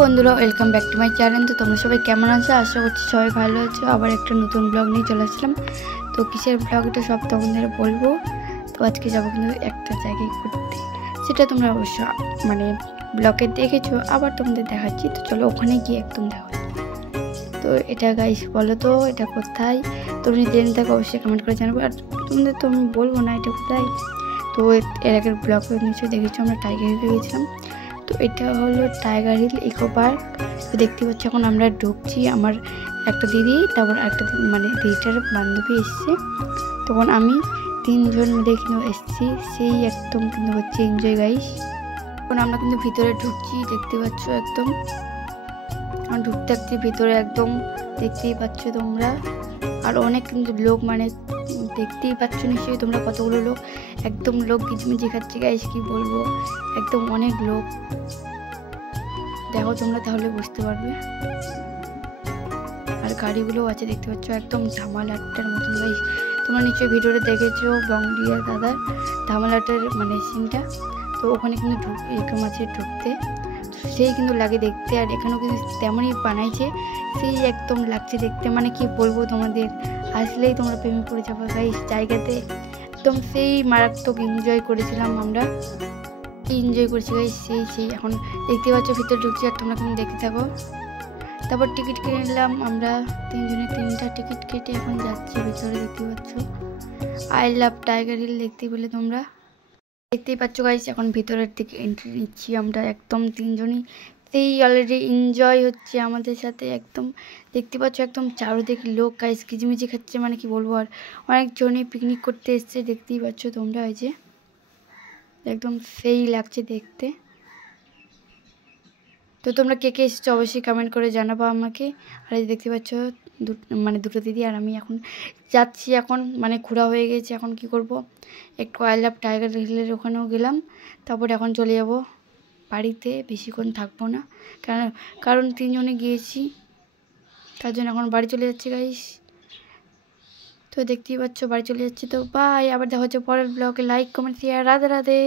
বন্ধুরা welcome back to my channel. তো তোমরা সবাই কেমন আছো? আশা করছি সবাই ভালো আছো। আবার একটা নতুন ব্লগ নিয়ে চলে আসলাম। তো কিসের ব্লগ এটা সব তোমাদের বলবো। তো আজকে যাবো কিন্তু একটা জায়গায় ঘুরতে, সেটা তোমরা অবশ্য ব্লগে দেখেছো, আবার তোমাদের দেখাচ্ছি। তো চলো ওখানে গিয়ে একদম দেখো। তো এটা গাইস বলো তো এটা কোথায়? তুমি জেনে থাকো অবশ্যই কমেন্ট করে জানাবো। আর তোমাদের তো আমি বলবো না এটা কোথায়। তো এর আগের ব্লগে নিশ্চয়ই দেখেছো আমরা টাইগার হিলে গেছিলাম। তো এটা হলো টাইগার হিল ইকো পার্ক। তো দেখতে পাচ্ছি এখন আমরা ঢুকছি। আমার একটা দিদি, তারপর একটা দিদিটার বান্ধবী এসছে, তখন আমি তিনজন মিলে কিন্তু এসছি। সেই একদম কিন্তু হচ্ছে এনজয় গাইস। এখন আমরা কিন্তু ভিতরে ঢুকছি, দেখতে পাচ্ছ একদম ঢুকতে থাকছি ভিতরে একদম, দেখতেই পাচ্ছ তোমরা। আর অনেক কিন্তু লোক, দেখতেই পাচ্ছ নিশ্চয়ই তোমরা কতগুলো লোক, একদম লোক কিচমিচি খাচ্ছে গাইস, কি বলবো, একদম অনেক লোক। দেখো তোমরা তাহলে বুঝতে পারবে। আর গাড়িগুলোও আছে দেখতে পাচ্ছ, একদম ধামাল-আট্টার মতন গাইস। তোমরা নিশ্চয়ই ভিডিওটা দেখেছো বংডিয়ার দাদার ধামাল-আট্টার সিনটা। তো ওখানে কিন্তু এরকম আছে ঢুকতে, সেই কিন্তু লাগে দেখতে। আর এখানেও কিন্তু তেমনই বানাইছে, সেই একদম লাগছে দেখতে, কি বলবো তোমাদের, আসলেই তোমরা প্রেমে পড়ে যাবো গাইস জায়গাতে। একদম সেই মারাত্মক এনজয় করেছিলাম আমরা, এনজয় করছি গাইস সেই এখন দেখতে পাচ্ছ ভিতরে ঢুকছি। আর তোমরা কিন্তু দেখতে থাকো। তারপর টিকিট কিনে নিলাম আমরা, তিনজনে তিনটা টিকিট কেটে এখন যাচ্ছি ভিতরে। দেখতে পাচ্ছ আই লাভ টাইগার হিল, দেখতেই পেলে তোমরা, দেখতেই পাচ্ছ গাইস। এখন ভিতরের দিকে এন্ট্রি নিচ্ছি আমরা একদম তিনজনই, সেই অলরেডি এনজয় হচ্ছে আমাদের সাথে একদম। দেখতে পাচ্ছ একদম চারোদিকে লোক গাইস কিচিমিচি খাচ্ছে, কি বলবো। আর অনেকজনই পিকনিক করতে এসছে, দেখতেই পাচ্ছ তোমরা। এই যে একদম সেই লাগছে দেখতে। তো তোমরা কে কে এসেছো অবশ্যই কমেন্ট করে জানাবো আমাকে। আর এই দেখতে পাচ্ছ দুটো দিদি আর আমি এখন যাচ্ছি। এখন ঘোরা হয়ে গেছে, এখন কি করব, একটু আই লাভ টাইগার হিলের ওখানেও গেলাম, তারপর এখন চলে যাব বাড়িতে। বেশিক্ষণ থাকবো না, কারণ তিনজনে গিয়েছি, তার জন্য এখন বাড়ি চলে যাচ্ছি গাইস। তো দেখতেই পাচ্ছ বাড়ি চলে যাচ্ছি। তো বাই, আবার দেখা হচ্ছে পরের ব্লগে। Like comment share, Radhe Radhe.